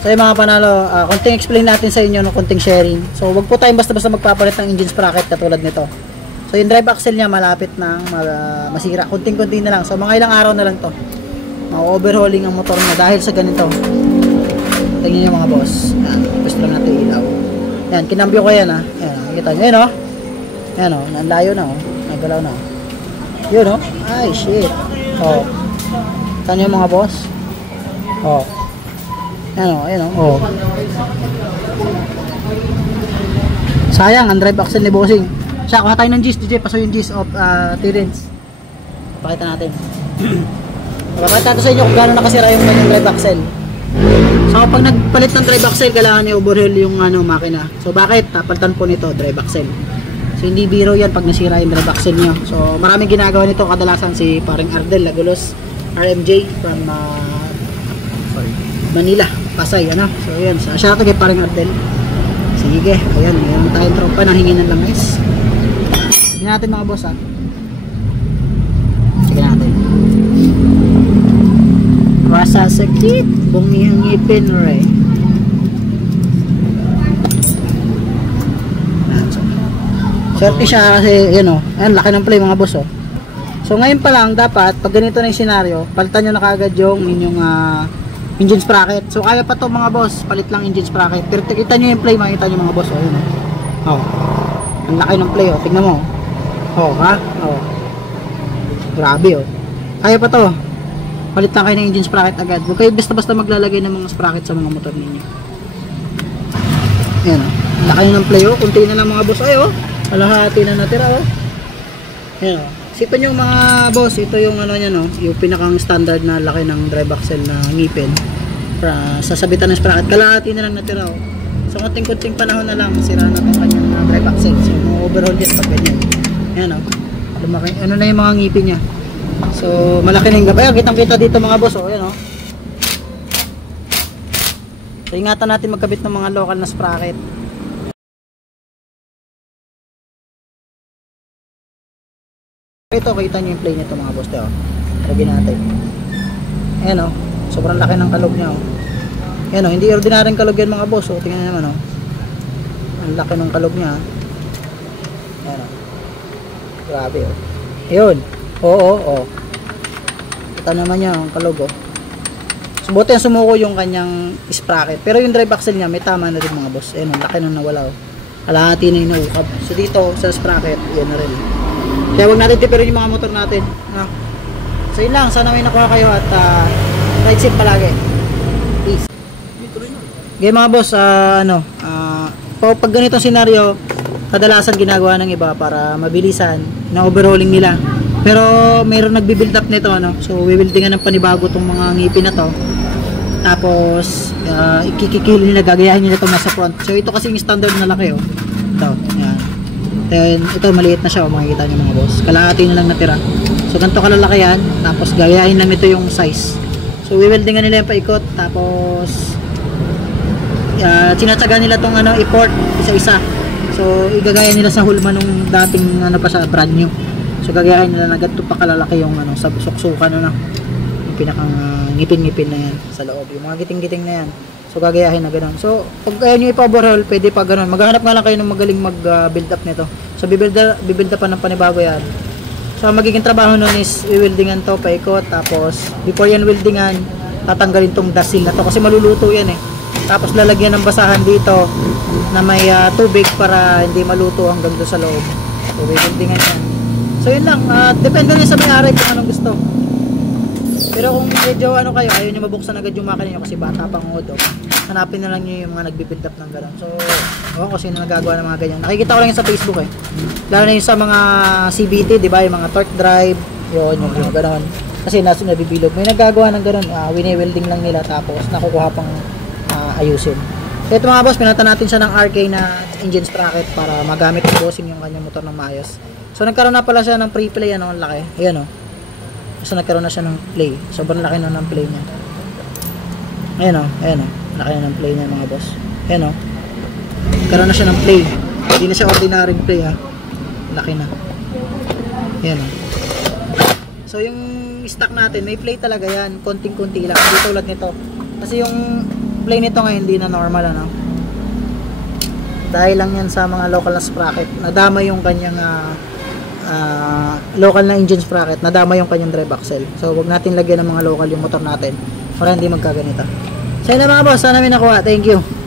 So yung mga panalo, konting explain natin sa inyo, no, konting sharing. So wag po tayong basta-basta magpapalit ng engine sprocket katulad nito. So yung drive axle niya malapit nang masira, konting-konti na lang. So mga ilang araw na lang to. Ma-overhauling ang motor niya dahil sa ganito. Tingnan niyo mga boss. Yan, ipos lang natin ilaw. Yan, kinambyo ko yan ha. Yan, nakikita niyo, yan o. Yan o, nanlayo na o. Nagalaw na o. Yun o. Ay, shit. O. Saan niyo mga boss? O. Yan o, yan o. Sayang, ang drive axle ni bossing. Siya, kuha tayo ng G's, DJ. Paso yung G's of T-Rins. Pakita natin. Pakita natin sa inyo kung gano'n nakasira yung drive axle. So pag nagpalit ng drive axle, kailangan i-overhaul yung makina. So bakit? Tapaltan po nito drive axle. So hindi biro yan pag nasira yung drive axle nyo. So maraming ginagawa nito, kadalasan si paring Ardel Lagulos RMJ from Manila, Pasay, ano. So yan, shout out kay paring Ardel. Sige, ayan, mayroon tayong tropa na hingi ng langis. Sige natin mga boss ha. Sige natin. Rasa sakit, bungi ang ngipin, right? Swerte siya kasi, yun o, ayan, laki ng play mga boss o. So ngayon pa lang, dapat, pag ganito na yung senaryo, palitan nyo na kagad yung inyong engine sprocket. So kaya pa to mga boss, palit lang engine sprocket. Pero kita nyo yung play, makita nyo mga boss o, yun o. Ang laki ng play o, tignan mo o. Ha? O. Grabe o. Kaya pa to. Palit lang kayo ng engine sprocket agad. Huwag kayo basta-basta maglalagay ng mga sprocket sa mga motor ninyo. Ayan o. Laki ng play o. Kunti na lang mga boss. Ay o. Kalahati na natira o. Ayan o. Sipan nyo mga boss. Ito yung ano niya no. Yung pinakang standard na laki ng drive axle na ngipin. Para sasabitan ng sprocket. Kalahati na lang natira o. So kunting-kunting panahon na lang. Sira na itong kanyang drive axle. So overhaul yan pag ganyan. Ayan o. Lumaki. Ano na yung mga ngipin niya. So malaki na yung gap. Ayun, kitang-kita dito mga boss. O, ayan o. So ingatan natin magkabit ng mga local na sprocket. Ito, kita nyo yung play nito mga boss. O, lagyan natin. Ayan o. Sobrang laki ng kalog niya o. Ayan o, hindi ordinaryong kalog yan mga boss. O, tingnan naman o. Ang laki ng kalog niya. Ayan o. Grabe o. Ayun. Oo. Kita naman niya ang kalog oh. So buti ang sumuko yung kanyang sprocket. Pero yung drive axle niya may tama na rin mga boss. Ayun, ang laki nang nawala oh. Kalahati na yung naukab. So dito sa sprocket, yan na rin. Kaya huwag natin tipirin yung mga motor natin. No? So yun lang, sana may nakuha kayo at ride safe palagi. Peace. Okay mga boss, pag ganitong senaryo, kadalasan ginagawa ng iba para mabilisan na overhauling nila. Pero mayroon nagbi-build up nito ano. So wiwildingan ng panibago tong mga ngipin na to. Tapos ikikikil nila, gagayahin nila itong nasa front. So ito kasi yung standard na laki oh. Ito, yan. Then ito maliit na siya oh, makikita niyo mga boss. Kalahati na lang natira. So ganito kalalaki yan. Tapos gagayahin lang nito yung size. So wiwildingan nila yung paikot. Tapos tinatsaga nila tong i-port isa-isa. So igagaya nila sa hulma nung dating pa sa brand new. So gagayahin nila na ganito pa kalalaki yung suksukan yung pinakang ngipin-ngipin na yan sa loob, yung mga giting-giting na yan. So gagayahin na gano'n. So pag ayaw nyo ipa-overhaul, pwede pa gano'n. Maghanap nga lang kayo ng magaling mag-build up nito. So bibuild up pa ng panibago yan. So magiging trabaho nun is i-weldingan to, paikot. Tapos before yan weldingan, tatanggalin tong dasil na to kasi maluluto yan eh. Tapos lalagyan ng basahan dito na may tubig para hindi maluto hanggang doon sa loob. So weldingan yan. So yun lang, depende rin sa may-ari kung anong gusto. Pero kung medyo kayo, ayaw nyo mabuksan agad yung makina nyo kasi bata pang uod, hanapin na lang nyo yung mga nagbi-build up ng gano'n. So, ako kasi nagagawa ng mga ganyan. Nakikita ko lang yun sa Facebook eh. Lalo na yung sa mga CVT, di ba? Yung mga torque drive, yung gano'n. Kasi nasa nabibilog. May nagagawa ng gano'n, wini-welding lang nila tapos nakukuha pang ayusin. So, ito mga boss, pinata natin siya ng RK na engine sprocket para magamit ng bossing yung kanyang motor ng maayos. So nagkaroon na pala siya ng pre-play ang laki. Ayan So nagkaroon na siya ng play. Sobrang laki na ng play niya. Ayan laki na ng play niya mga boss. Ayan nagkaroon na siya ng play. Hindi na siya ordinary play ha. Laki na. Ayan So yung stock natin, may play talaga yan. Konting-kunti lang. Hindi tulad nito. Kasi yung play nito ngayon hindi na normal ano. Dahil lang yan sa mga local na sprocket. Nadama yung kanyang local na engine sprocket. Nadama yung kanyang drive axle. So wag natin lagyan ng mga local yung motor natin para hindi magkaganito. So yun na mga boss, sana may nakuha. Thank you.